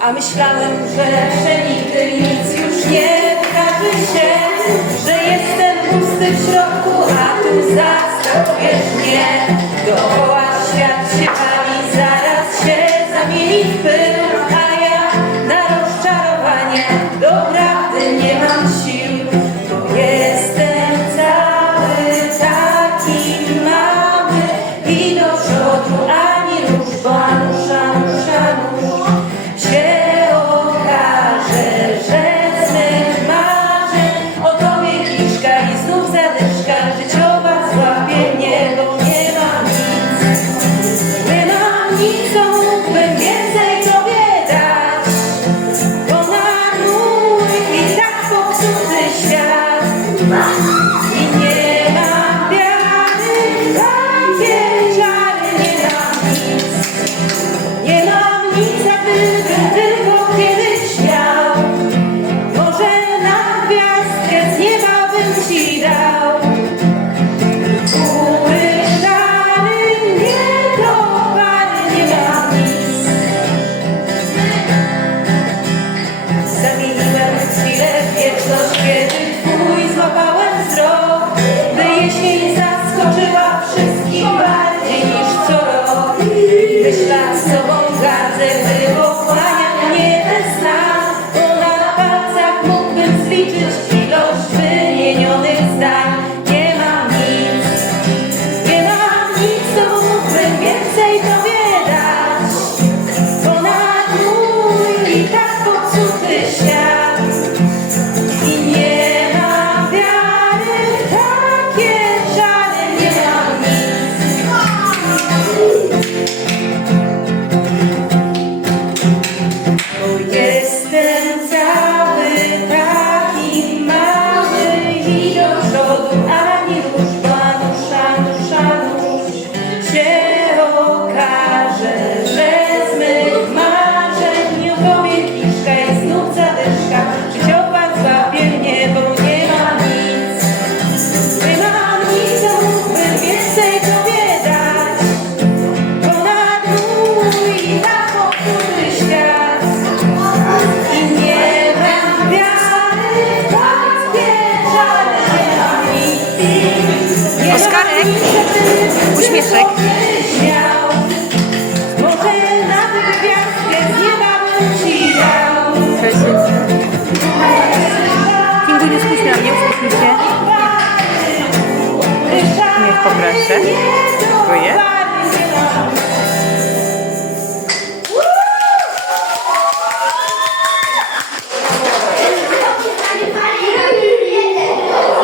A myślałem, że przenigdy nic już nie trafi się, że jestem pusty w środku, a tu zaskakujesz mnie do Myślach sobą gardzę, gdy pochłania mnie ten sam Bo na palcach mógłbym zliczyć Oskarek, uśmieszek. Nie skuś na mnie. Niech poproszę. Dziękuję.